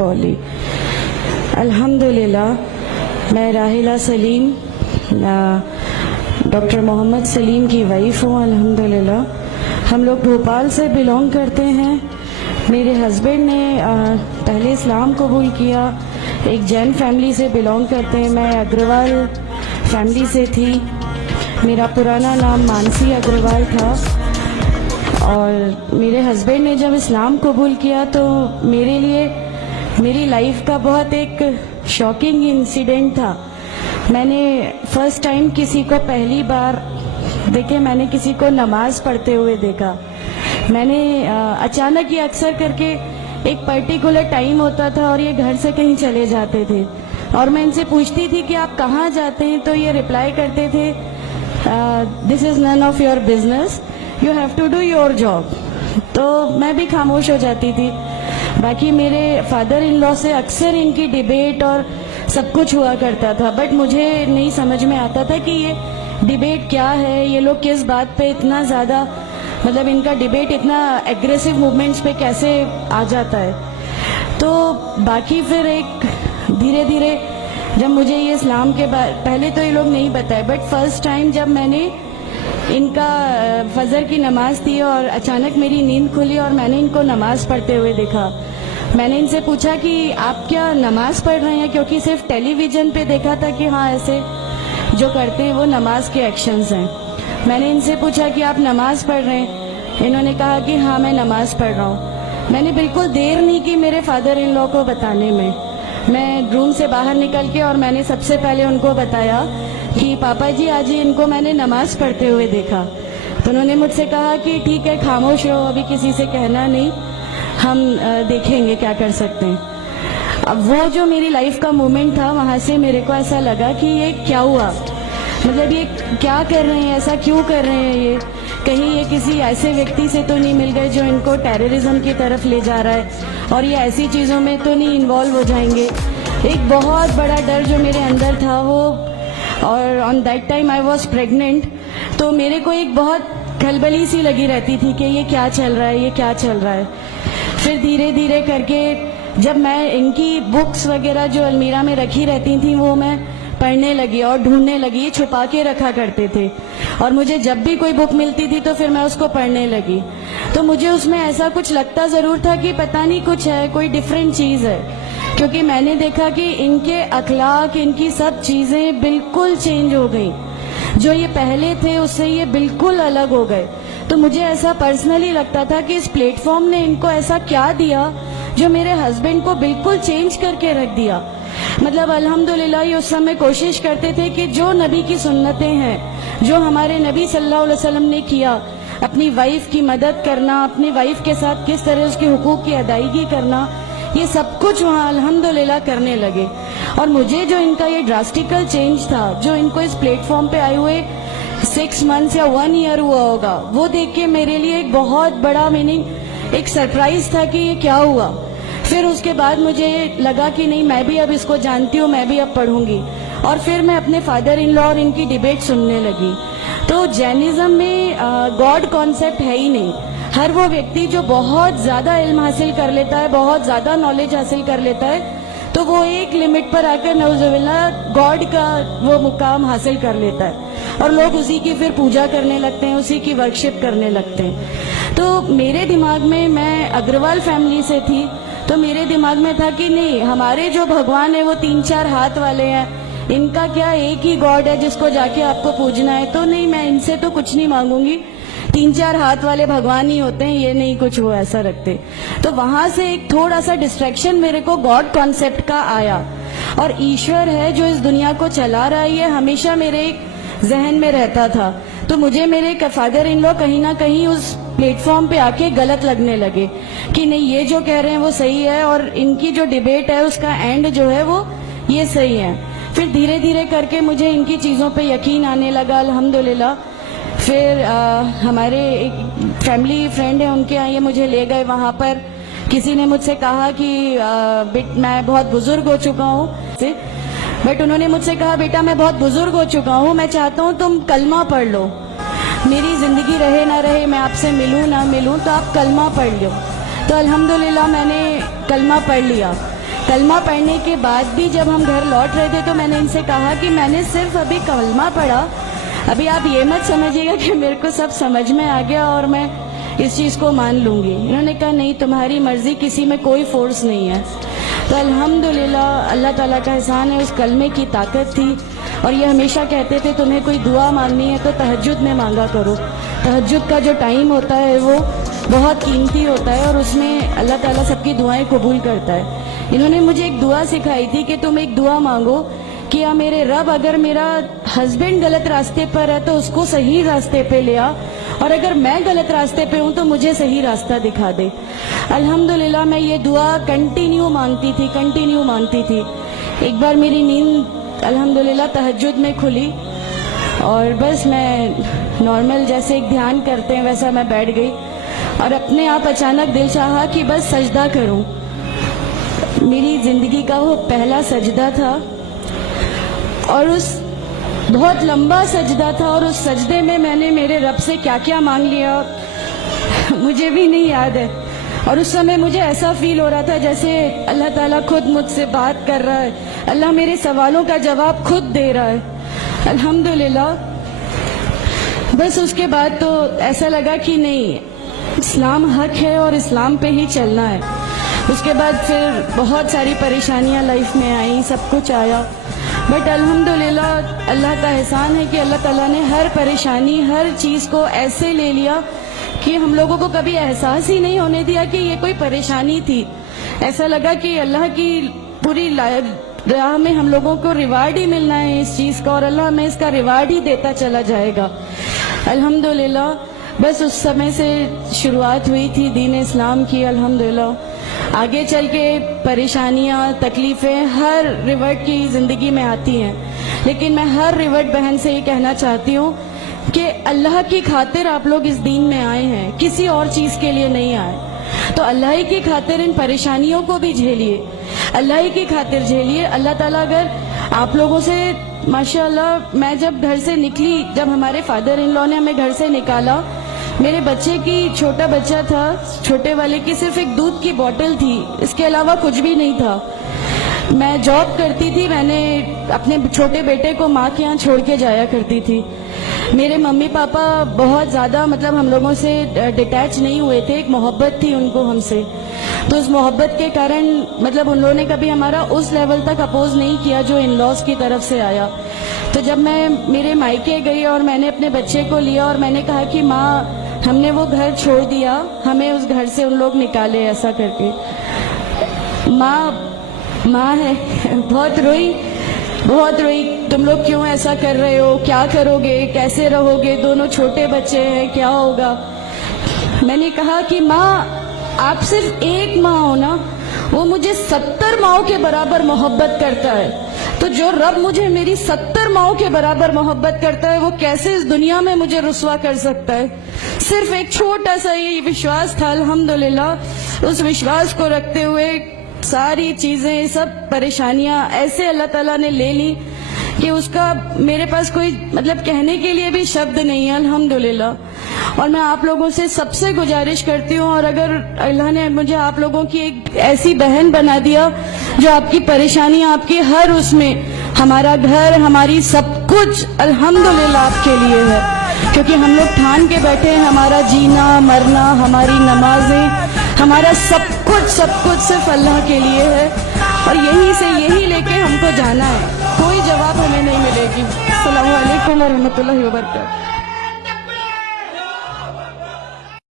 کولی. الحمدللہ میں راحلہ سلیم ڈاکٹر محمد سلیم کی وائف ہوں. الحمدللہ ہم لوگ بھوپال سے بلونگ کرتے ہیں. میرے ہسبینڈ نے پہلے اسلام قبول کیا, ایک جین فیملی سے بلونگ کرتے ہیں. میں اگروال فیملی سے تھی. میرا پرانا نام مانسی اگروال تھا, اور میرے ہسبینڈ نے جب اسلام قبول کیا تو میرے لیے میری لائف کا بہت ایک شاکنگ انسیڈنٹ تھا. میں نے فرسٹ ٹائم کسی کو پہلی بار دیکھے, میں نے کسی کو نماز پڑھتے ہوئے دیکھا. میں نے اچانک یہ اکثر کر کے ایک پرٹیکولر ٹائم ہوتا تھا اور یہ گھر سے کہیں چلے جاتے تھے, اور میں ان سے پوچھتی تھی کہ آپ کہاں جاتے ہیں, تو یہ رپلائی کرتے تھے this is none of your business, you have to do your job. تو میں بھی خاموش ہو جاتی تھی. باقی میرے فادر ان لا سے اکثر ان کی ڈیبیٹ اور سب کچھ ہوا کرتا تھا, بٹ مجھے نہیں سمجھ میں آتا تھا کہ یہ ڈیبیٹ کیا ہے, یہ لوگ کس بات پہ اتنا زیادہ, مطلب ان کا ڈیبیٹ اتنا ایگریسو موومنٹس پہ کیسے آ جاتا ہے. تو باقی پھر ایک دھیرے دھیرے جب مجھے یہ اسلام کے پہلے تو یہ لوگ نہیں بتائے, بٹ فرسٹ ٹائم جب میں نے ان کا فجر کی نماز تھی اور اچانک میری نیند کھلی اور میں نے ان کو نماز پڑھتے ہوئے دیکھا. میں نے ان سے پوچھا کہ آپ کیا نماز پڑھ رہے ہیں, کیونکہ صرف ٹیلی ویژن پہ دیکھا تھا کہ ہاں ایسے جو کرتے ہیں وہ نماز کے ایکشنز ہیں. میں نے ان سے پوچھا کہ آپ نماز پڑھ رہے ہیں, انہوں نے کہا کہ ہاں میں نماز پڑھ رہا ہوں. میں نے بالکل دیر نہیں کی میرے فادر ان لا کو بتانے میں. میں روم سے باہر نکل کے اور میں نے سب سے پہلے ان کو بتایا کہ پاپا جی آج ان کو میں نے نماز پڑھتے ہوئے دیکھا. تو انہوں نے مجھ سے کہا کہ ٹھیک ہے خاموش رہو, ابھی کسی سے کہنا نہیں, ہم دیکھیں گے کیا کر سکتے ہیں. اب وہ جو میری لائف کا مومنٹ تھا, وہاں سے میرے کو ایسا لگا کہ یہ کیا ہوا, مطلب یہ کیا کر رہے ہیں, ایسا کیوں کر رہے ہیں, یہ کہیں یہ کسی ایسے ویکتی سے تو نہیں مل گئے جو ان کو ٹیررزم کی طرف لے جا رہا ہے, اور یہ ایسی چیزوں میں تو نہیں انوالو ہو جائیں گے. ایک بہت بڑا ڈر جو میرے اندر تھا وہ, اور on that time I was pregnant, تو میرے کو ایک بہت کھلبلی سی لگی رہتی تھی کہ یہ کیا چل رہا ہے, یہ کیا چل رہا ہے. پھر دھیرے دھیرے کر کے جب میں ان کی بکس وغیرہ جو المیرا میں رکھی رہتی تھیں وہ میں پڑھنے لگی اور ڈھونڈنے لگی. یہ چھپا کے رکھا کرتے تھے, اور مجھے جب بھی کوئی بک ملتی تھی تو پھر میں اس کو پڑھنے لگی. تو مجھے اس میں ایسا کچھ لگتا ضرور تھا کہ پتہ نہیں کچھ ہے, کوئی ڈیفرنٹ چیز ہے, کیونکہ میں نے دیکھا کہ ان کے اخلاق, ان کی سب چیزیں بالکل چینج ہو گئیں. جو یہ پہلے تھے اس سے یہ بالکل الگ ہو گئے. تو مجھے ایسا پرسنلی لگتا تھا کہ اس پلیٹ فارم نے ان کو ایسا کیا دیا جو میرے ہسبینڈ کو بالکل چینج کر کے رکھ دیا. مطلب الحمدللہ یہ اس سمے کوشش کرتے تھے کہ جو نبی کی سنتیں ہیں, جو ہمارے نبی صلی اللہ علیہ وسلم نے کیا, اپنی وائف کی مدد کرنا, اپنی وائف کے ساتھ کس طرح اس کے حقوق کی ادائیگی کرنا, یہ سب کچھ وہاں الحمدللہ کرنے لگے. اور مجھے جو ان کا یہ ڈراسٹیکل چینج تھا, جو ان کو اس پلیٹ فارم پہ آئے ہوئے 6 months یا 1 year ہوا ہوگا, وہ دیکھ کے میرے لیے ایک بہت بڑا میننگ, ایک سرپرائز تھا کہ یہ کیا ہوا. پھر اس کے بعد مجھے لگا کہ نہیں, میں بھی اب اس کو جانتی ہوں, میں بھی اب پڑھوں گی. اور پھر میں اپنے فادر ان لا اور ان کی ڈیبیٹ سننے لگی. تو جینزم میں گاڈ کانسیپٹ ہے ہی نہیں. ہر وہ ویکتی جو بہت زیادہ علم حاصل کر لیتا ہے, بہت زیادہ نالج حاصل کر لیتا ہے, تو وہ ایک لمٹ پر آ کر نعوذ باللہ گاڈ کا وہ مقام حاصل کر لیتا ہے, اور لوگ اسی کی پھر پوجا کرنے لگتے ہیں, اسی کی ورشپ کرنے لگتے ہیں. تو میرے دماغ میں اگروال فیملی سے تھی, تو میرے دماغ میں تھا کہ نہیں, ہمارے جو بھگوان ہیں وہ 3-4 ہاتھ والے ہیں, ان کا کیا ایک ہی گاڈ ہے جس کو جا کے آپ کو پوجنا ہے. تو نہیں, میں ان سے تو کچھ نہیں مانگوں گی, 3-4 ہاتھ والے بھگوان ہی ہوتے ہیں, یہ نہیں کچھ وہ ایسا رکھتے. تو وہاں سے ایک تھوڑا سا ڈسٹریکشن میرے کو گاڈ کانسیپٹ کا آیا, اور ایشور ہے جو اس دنیا کو چلا رہا ہے, یہ ہمیشہ میرے ایک ذہن میں رہتا تھا. تو مجھے میرے فادر ان لا کہیں نہ کہیں اس پلیٹ فارم پہ آ کے غلط لگنے لگے کہ نہیں, یہ جو کہہ رہے ہیں وہ صحیح ہے, اور ان کی جو ڈیبیٹ ہے اس کا اینڈ جو ہے وہ یہ صحیح ہے. پھر دھیرے دھیرے کر کے مجھے ان کی چیزوں پہ یقین آنے لگا الحمدللہ. پھر ہمارے ایک فیملی فرینڈ ہیں, ان کے یہاں یہ مجھے لے گئے. وہاں پر کسی نے مجھ سے کہا کہ میں بہت بزرگ ہو چکا ہوں, بٹ انہوں نے مجھ سے کہا بیٹا میں بہت بزرگ ہو چکا ہوں, میں چاہتا ہوں تم کلمہ پڑھ لو, میری زندگی رہے نہ رہے, میں آپ سے ملوں نہ ملوں, تو آپ کلمہ پڑھ لو. تو الحمدللہ میں نے کلمہ پڑھ لیا. کلمہ پڑھنے کے بعد بھی جب ہم گھر لوٹ رہے تھے تو میں نے ان سے کہا کہ میں نے صرف ابھی کلمہ پڑھا، ابھی آپ یہ مت سمجھیے گا کہ میرے کو سب سمجھ میں آ گیا اور میں اس چیز کو مان لوں گی۔ انہوں نے کہا نہیں، تمہاری مرضی، کسی میں کوئی فورس نہیں ہے۔ تو الحمدللہ اللہ تعالیٰ کا احسان ہے، اس کلمے کی طاقت تھی۔ اور یہ ہمیشہ کہتے تھے تمہیں کوئی دعا مانگنی ہے تو تہجد میں مانگا کرو، تہجد کا جو ٹائم ہوتا ہے وہ بہت قیمتی ہوتا ہے اور اس میں اللہ تعالیٰ سب کی دعائیں قبول کرتا ہے۔ انہوں نے مجھے ایک دعا سکھائی تھی کہ تم ایک دعا مانگو کہ یا میرے رب اگر میرا ہسبینڈ غلط راستے پر ہے تو اس کو صحیح راستے پہ لے آ، اور اگر میں غلط راستے پہ ہوں تو مجھے صحیح راستہ دکھا دے۔ الحمدللہ میں یہ دعا کنٹینیو مانگتی تھی۔ ایک بار میری نیند الحمدللہ تہجد میں کھلی اور بس میں نارمل جیسے ایک دھیان کرتے ہیں ویسا میں بیٹھ گئی اور اپنے آپ اچانک دل چاہا کہ بس سجدہ کروں۔ میری زندگی کا وہ پہلا سجدہ تھا اور اس بہت لمبا سجدہ تھا، اور اس سجدے میں نے میرے رب سے کیا کیا مانگ لیا مجھے بھی نہیں یاد ہے۔ اور اس سمے مجھے ایسا فیل ہو رہا تھا جیسے اللہ تعالیٰ خود مجھ سے بات کر رہا ہے، اللہ میرے سوالوں کا جواب خود دے رہا ہے الحمدللہ۔ بس اس کے بعد تو ایسا لگا کہ نہیں، اسلام حق ہے اور اسلام پہ ہی چلنا ہے۔ اس کے بعد پھر بہت ساری پریشانیاں لائف میں آئیں، سب کچھ آیا، بٹ الحمدللہ اللہ کا احسان ہے کہ اللہ تعالیٰ نے ہر پریشانی، ہر چیز کو ایسے لے لیا کہ ہم لوگوں کو کبھی احساس ہی نہیں ہونے دیا کہ یہ کوئی پریشانی تھی۔ ایسا لگا کہ اللہ کی پوری راہ میں ہم لوگوں کو ریوارڈ ہی ملنا ہے اس چیز کا، اور اللہ ہمیں اس کا ریوارڈ ہی دیتا چلا جائے گا الحمدللہ۔ بس اس سمے سے شروعات ہوئی تھی دین اسلام کی الحمدللہ۔ آگے چل کے پریشانیاں، تکلیفیں ہر ریورٹ کی زندگی میں آتی ہیں، لیکن میں ہر ریورٹ بہن سے یہ کہنا چاہتی ہوں کہ اللہ کی خاطر آپ لوگ اس دین میں آئے ہیں، کسی اور چیز کے لیے نہیں آئے، تو اللہ ہی کی خاطر ان پریشانیوں کو بھی جھیلیے، اللہ ہی کی خاطر جھیلیے۔ اللہ تعالیٰ اگر آپ لوگوں سے ماشاءاللہ، میں جب گھر سے نکلی، جب ہمارے فادر ان لا نے ہمیں گھر سے نکالا، میرے بچے کی، چھوٹا بچہ تھا، چھوٹے والے کی صرف ایک دودھ کی بوتل تھی، اس کے علاوہ کچھ بھی نہیں تھا۔ میں جاب کرتی تھی، میں نے اپنے چھوٹے بیٹے کو ماں کے یہاں چھوڑ کے جایا کرتی تھی۔ میرے ممی پاپا بہت زیادہ ہم لوگوں سے ڈیٹیچ نہیں ہوئے تھے، ایک محبت تھی ان کو ہم سے، تو اس محبت کے کارن ان لوگوں نے کبھی ہمارا اس لیول تک اپوز نہیں کیا جو ان لاز کی طرف سے آیا۔ تو جب میں میرے مائکے گئی اور میں نے اپنے بچے کو لیا اور میں نے کہا کہ ماں ہم نے وہ گھر چھوڑ دیا، ہمیں اس گھر سے ان لوگ نکالے، ایسا کر کے، ماں ہے، بہت روئی، تم لوگ کیوں ایسا کر رہے ہو، کیا کرو گے، کیسے رہو گے، دونوں چھوٹے بچے ہیں، کیا ہوگا۔ میں نے کہا کہ ماں آپ صرف ایک ماں ہو نا، وہ مجھے 70 ماؤں کے برابر محبت کرتا ہے، تو جو رب مجھے میری 70 ماؤں کے برابر محبت کرتا ہے وہ کیسے اس دنیا میں مجھے رسوا کر سکتا ہے۔ صرف ایک چھوٹا سا یہ وشواس تھا الحمدللہ، اس وشواس کو رکھتے ہوئے ساری چیزیں، سب پریشانیاں ایسے اللہ تعالیٰ نے لے لی کہ اس کا میرے پاس کوئی کہنے کے لیے بھی شبد نہیں ہے الحمدللہ۔ اور میں آپ لوگوں سے سب سے گزارش کرتی ہوں، اور اگر اللہ نے مجھے آپ لوگوں کی ایک ایسی بہن بنا دیا جو آپ کی پریشانیاں، آپ کی ہر اس میں، ہمارا گھر، ہماری سب کچھ الحمدللہ آپ کے لیے ہے، کیونکہ ہم لوگ ٹھان کے بیٹھے ہیں ہمارا جینا مرنا، ہماری نمازیں، ہمارا سب کچھ صرف اللہ کے لیے ہے، اور یہی لے کے ہم کو جانا ہے، کوئی جواب ہمیں نہیں ملے گی۔ السلام علیکم ورحمۃ اللہ وبرکاتہ۔